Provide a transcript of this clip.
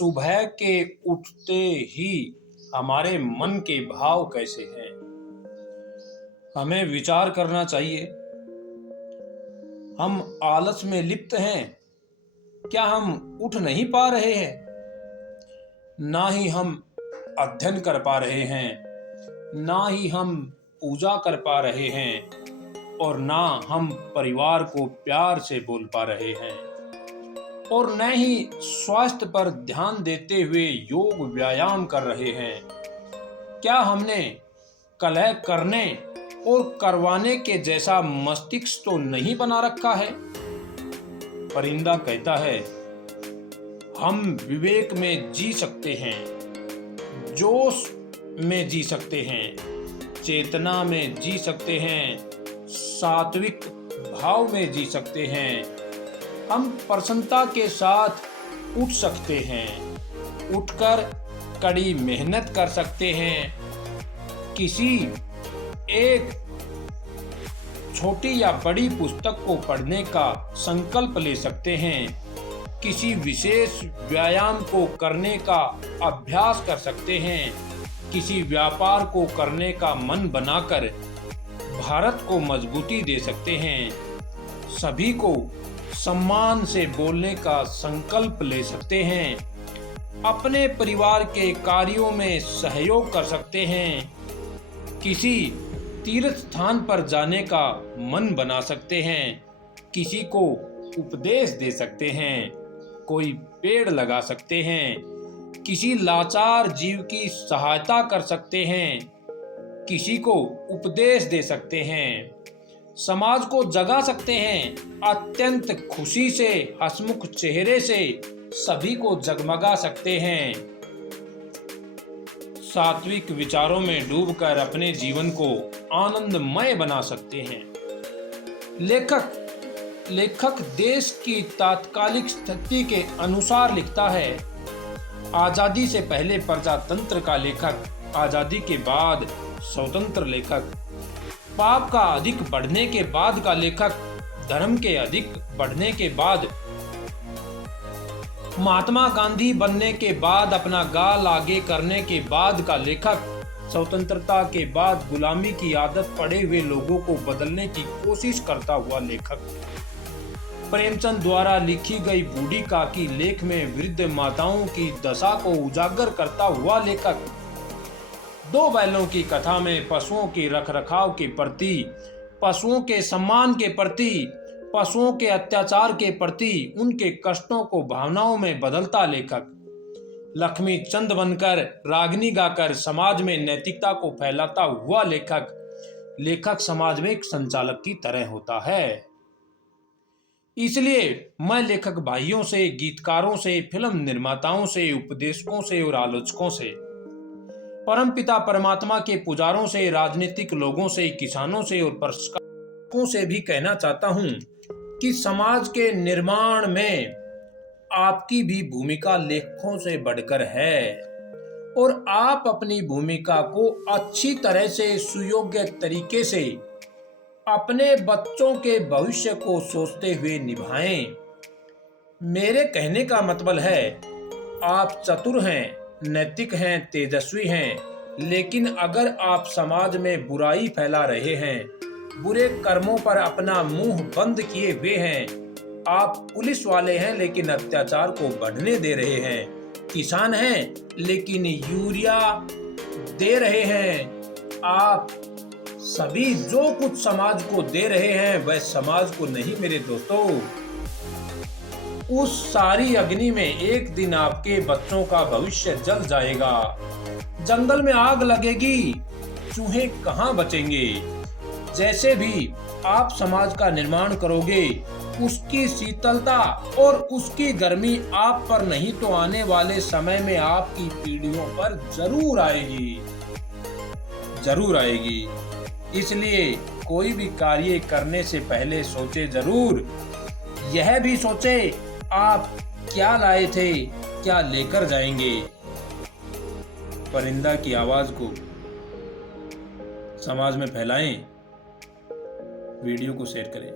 सुबह के उठते ही हमारे मन के भाव कैसे हैं, हमें विचार करना चाहिए। हम आलस में लिप्त हैं, क्या हम उठ नहीं पा रहे हैं? ना ही हम अध्ययन कर पा रहे हैं, ना ही हम पूजा कर पा रहे हैं, और ना हम परिवार को प्यार से बोल पा रहे हैं, और न ही स्वास्थ्य पर ध्यान देते हुए योग व्यायाम कर रहे हैं। क्या हमने कलह करने और करवाने के जैसा मस्तिष्क तो नहीं बना रखा है? परिंदा कहता है, हम विवेक में जी सकते हैं, जोश में जी सकते हैं, चेतना में जी सकते हैं, सात्विक भाव में जी सकते हैं। हम प्रसन्नता के साथ उठ सकते हैं, उठकर कड़ी मेहनत कर सकते हैं, किसी एक छोटी या बड़ी पुस्तक को पढ़ने का संकल्प ले सकते हैं, किसी विशेष व्यायाम को करने का अभ्यास कर सकते हैं, किसी व्यापार को करने का मन बनाकर भारत को मजबूती दे सकते हैं, सभी को सम्मान से बोलने का संकल्प ले सकते हैं, अपने परिवार के कार्यों में सहयोग कर सकते हैं, किसी तीर्थ स्थान पर जाने का मन बना सकते हैं, किसी को उपदेश दे सकते हैं, कोई पेड़ लगा सकते हैं, किसी लाचार जीव की सहायता कर सकते हैं, किसी को उपदेश दे सकते हैं, समाज को जगा सकते हैं, अत्यंत खुशी से हंसमुख चेहरे से सभी को जगमगा सकते हैं, सात्विक विचारों में डूबकर अपने जीवन को आनंदमय बना सकते हैं। लेखक देश की तात्कालिक स्थिति के अनुसार लिखता है। आजादी से पहले प्रजातंत्र का लेखक, आजादी के बाद स्वतंत्र लेखक, पाप का अधिक बढ़ने के बाद का लेखक, धर्म के अधिक बढ़ने के बाद, महात्मा गांधी बनने के बाद, अपना गाल आगे करने के बाद का लेखक, स्वतंत्रता के बाद गुलामी की आदत पड़े हुए लोगों को बदलने की कोशिश करता हुआ लेखक, प्रेमचंद द्वारा लिखी गई बूढ़ी काकी लेख में वृद्ध माताओं की दशा को उजागर करता हुआ लेखक, दो बैलों की कथा में पशुओं के रखरखाव के प्रति, पशुओं के सम्मान के प्रति, पशुओं के अत्याचार के प्रति उनके कष्टों को भावनाओं में बदलता लेखक, लक्ष्मी चंद बनकर रागनी गाकर समाज में नैतिकता को फैलाता हुआ लेखक समाज में एक संचालक की तरह होता है। इसलिए मैं लेखक भाइयों से, गीतकारों से, फिल्म निर्माताओं से, उपदेशकों से और आलोचकों से, परमपिता परमात्मा के पुजारों से, राजनीतिक लोगों से, किसानों से और प्रशासकों से भी कहना चाहता हूं कि समाज के निर्माण में आपकी भी भूमिका लेखकों से बढ़कर है, और आप अपनी भूमिका को अच्छी तरह से, सुयोग्य तरीके से अपने बच्चों के भविष्य को सोचते हुए निभाएं। मेरे कहने का मतलब है, आप चतुर हैं, नैतिक हैं, तेजस्वी हैं, लेकिन अगर आप समाज में बुराई फैला रहे हैं, बुरे कर्मों पर अपना मुंह बंद किए हुए हैं, आप पुलिस वाले हैं लेकिन अत्याचार को बढ़ने दे रहे हैं, किसान हैं लेकिन यूरिया दे रहे हैं, आप सभी जो कुछ समाज को दे रहे हैं वह समाज को नहीं मेरे दोस्तों, उस सारी अग्नि में एक दिन आपके बच्चों का भविष्य जल जाएगा। जंगल में आग लगेगी, चूहे कहां बचेंगे। जैसे भी आप समाज का निर्माण करोगे, उसकी शीतलता और उसकी गर्मी आप पर नहीं तो आने वाले समय में आपकी पीढ़ियों पर जरूर आएगी। इसलिए कोई भी कार्य करने से पहले सोचे जरूर, यह भी सोचे आप क्या लाए थे, क्या लेकर जाएंगे। परिंदा की आवाज को समाज में फैलाएं, वीडियो को शेयर करें।